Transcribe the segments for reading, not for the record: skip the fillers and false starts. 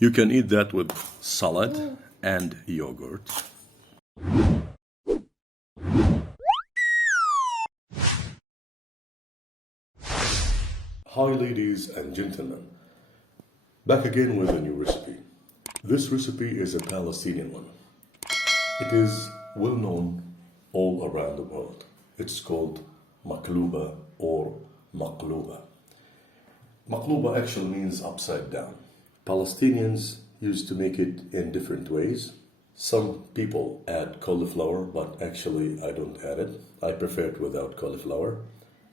You can eat that with salad and yogurt. Hi ladies and gentlemen, back again with a new recipe. This recipe is a Palestinian one. It is well known all around the world. It's called Maqluba or Maqluba. Maqluba actually means upside down. Palestinians used to make it in different ways. Some people add cauliflower, but actually I don't add it. I prefer it without cauliflower.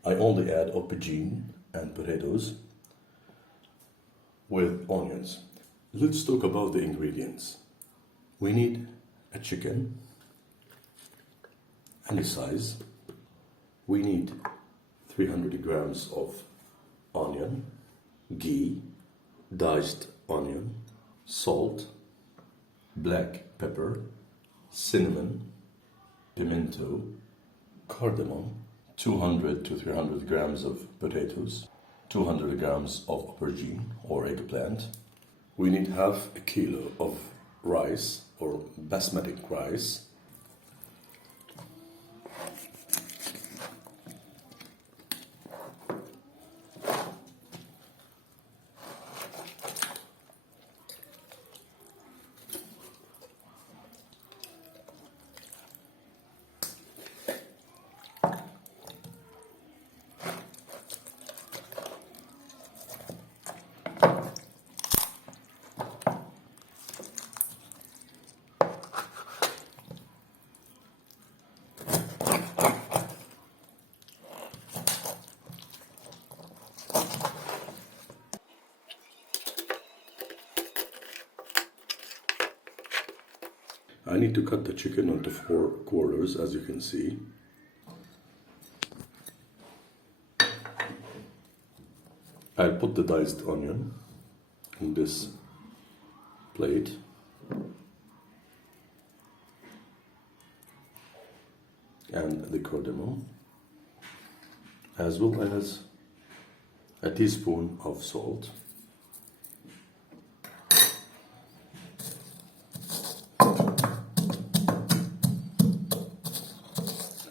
I only add aubergine and potatoes with onions. Let's talk about the ingredients. We need a chicken, any size. We need 300 grams of onion, ghee, diced onion, salt, black pepper, cinnamon, pimento, cardamom, 200 to 300 grams of potatoes, 200 grams of aubergine or eggplant. We need half a kilo of rice or basmati rice. I need to cut the chicken into 4 quarters, as you can see. I'll put the diced onion in this plate. And the cardamom, as well as a teaspoon of salt.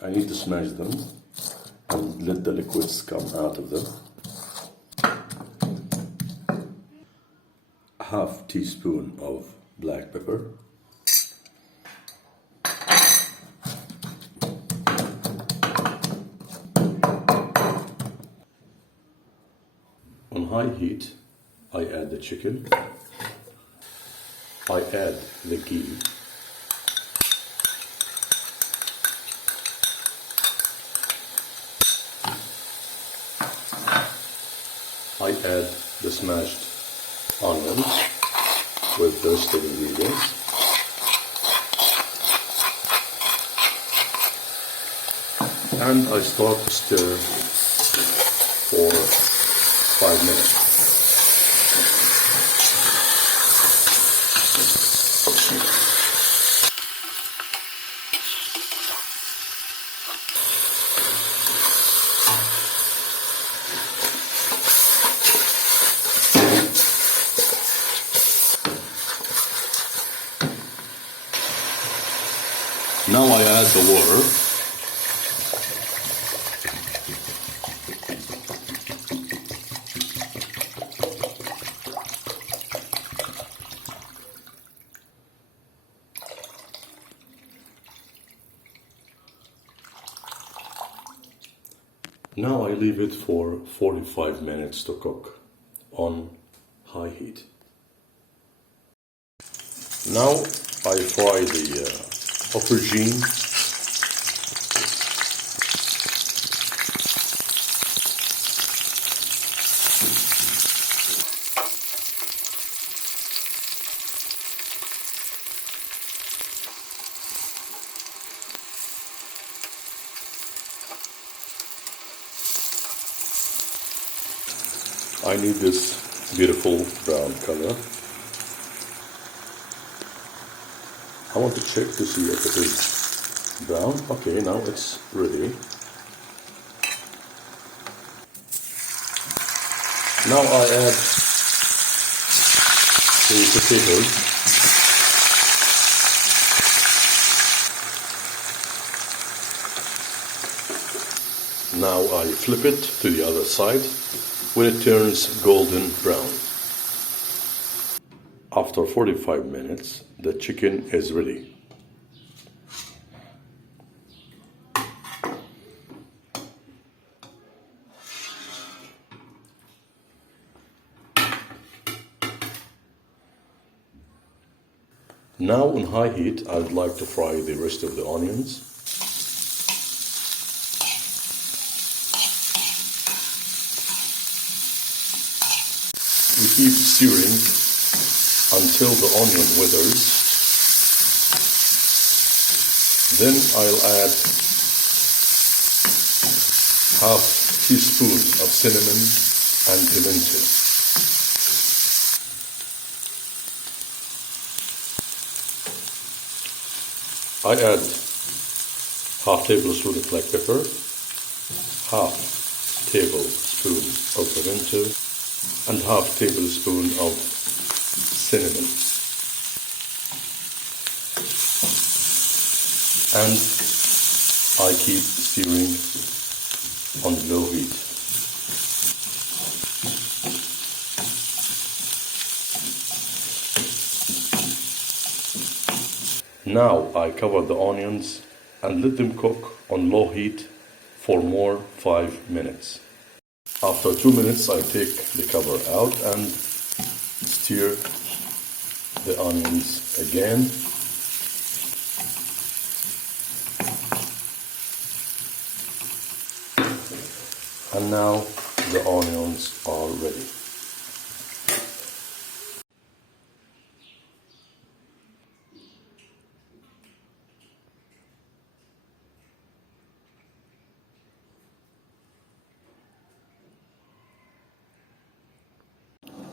I need to smash them and let the liquids come out of them. Half teaspoon of black pepper. On high heat, I add the chicken. I add the ghee. I add the smashed onions with roasted ingredients. And I start to stir for 5 minutes. Now I add the water. Now I leave it for 45 minutes to cook on high heat. Now I fry the aubergine. I need this beautiful brown color. I want to check to see if it is brown. Okay, now it's ready. Now I add the potatoes. Now I flip it to the other side when it turns golden brown. After 45 minutes, the chicken is ready. Now on high heat, I would like to fry the rest of the onions. We keep stirring until the onion withers. Then I'll add half teaspoon of cinnamon and pimento. I add half tablespoon of black pepper, half tablespoon of pimento, and half tablespoon of cinnamon. And I keep stirring on low heat. Now I cover the onions and let them cook on low heat for more 5 minutes. After 2 minutes, I take the cover out and stir the onions again. And now the onions are ready.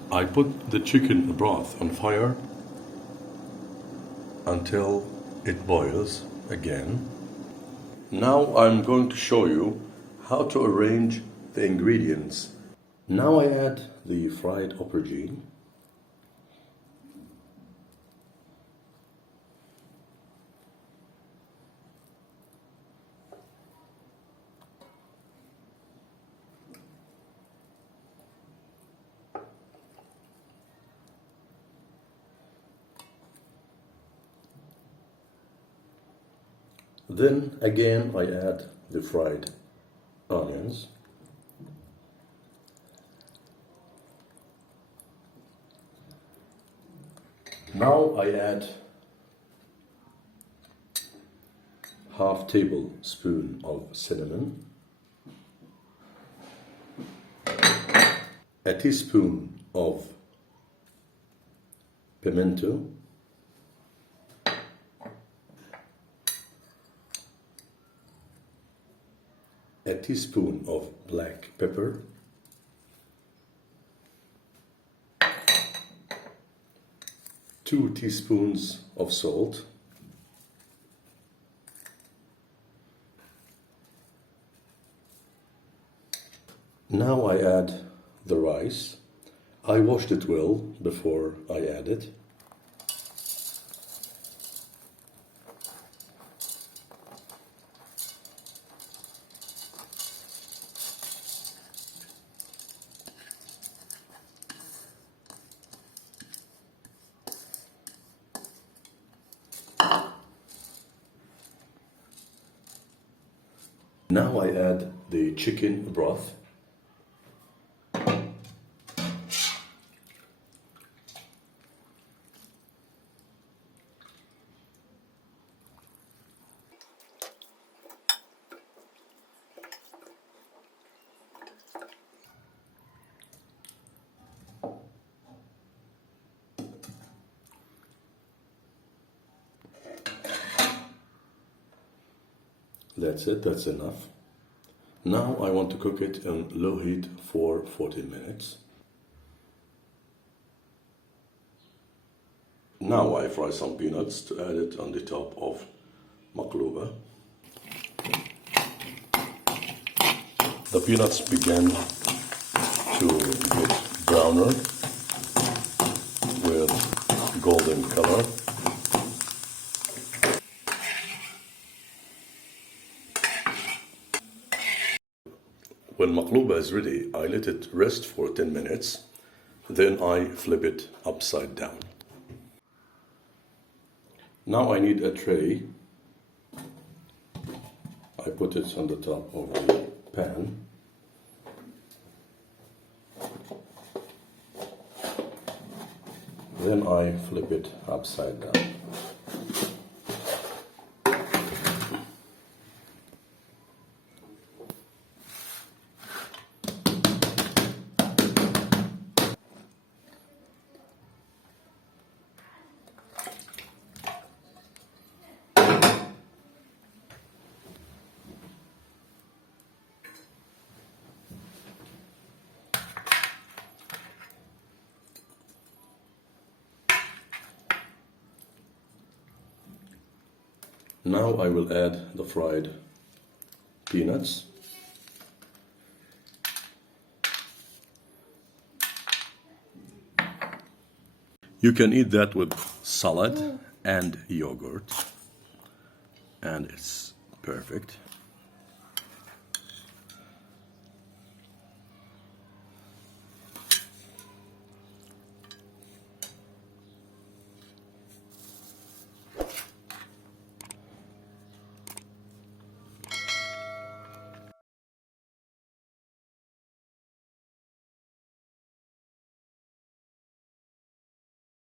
I put the chicken broth on fire until it boils again. Now I'm going to show you how to arrange the ingredients. Now I add the fried aubergine, then again I add the fried onions, now I add half tablespoon of cinnamon, a teaspoon of pimento, a teaspoon of black pepper, 2 teaspoons of salt, now I add the rice. I washed it well before I add it. Now I add the chicken broth. That's it, that's enough. Now I want to cook it on low heat for 40 minutes. Now I fry some peanuts to add it on the top of maqkuba. The peanuts begin to get browner with golden color. When maqluba is ready, I let it rest for 10 minutes. Then I flip it upside down. Now I need a tray. I put it on the top of the pan. Then I flip it upside down. Now I will add the fried peanuts. You can eat that with salad and yogurt, and it's perfect.